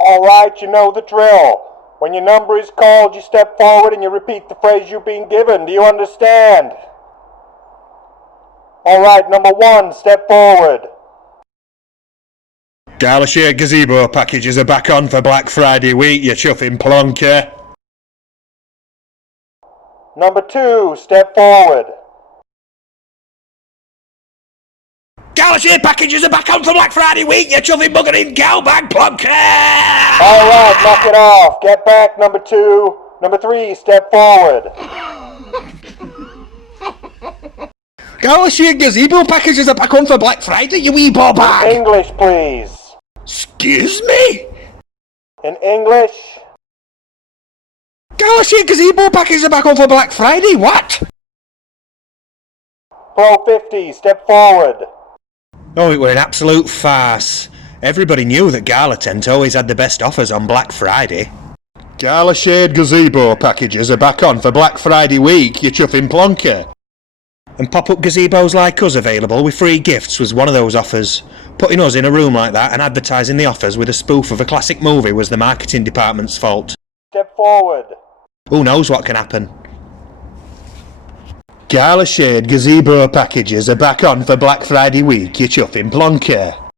Alright, you know the drill. When your number is called, you step forward and you repeat the phrase you've been given. Do you understand? Alright, number 1, step forward. Gala Shade Gazebo packages are back on for Black Friday week, you chuffing plonker. Number 2, step forward. Gala Shade packages are back on for Black Friday week, you chuffing buggering cowbag plonker! Alright, knock it off. Get back, number 2. Number 3, step forward. Gala Shade Gazebo packages are back on for Black Friday, you wee ball bag! English, please. Excuse me? In English. Gala Shade Gazebo packages are back on for Black Friday, what? Pro 50, step forward. Oh, it were an absolute farce. Everybody knew that Gala Tent always had the best offers on Black Friday. Gala Shade Gazebo packages are back on for Black Friday week, you chuffing plonker. And pop-up gazebos like us available with free gifts was one of those offers. Putting us in a room like that and advertising the offers with a spoof of a classic movie was the marketing department's fault. Step forward. Who knows what can happen? Gala Shade Gazebo packages are back on for Black Friday week, you chuffing plonker.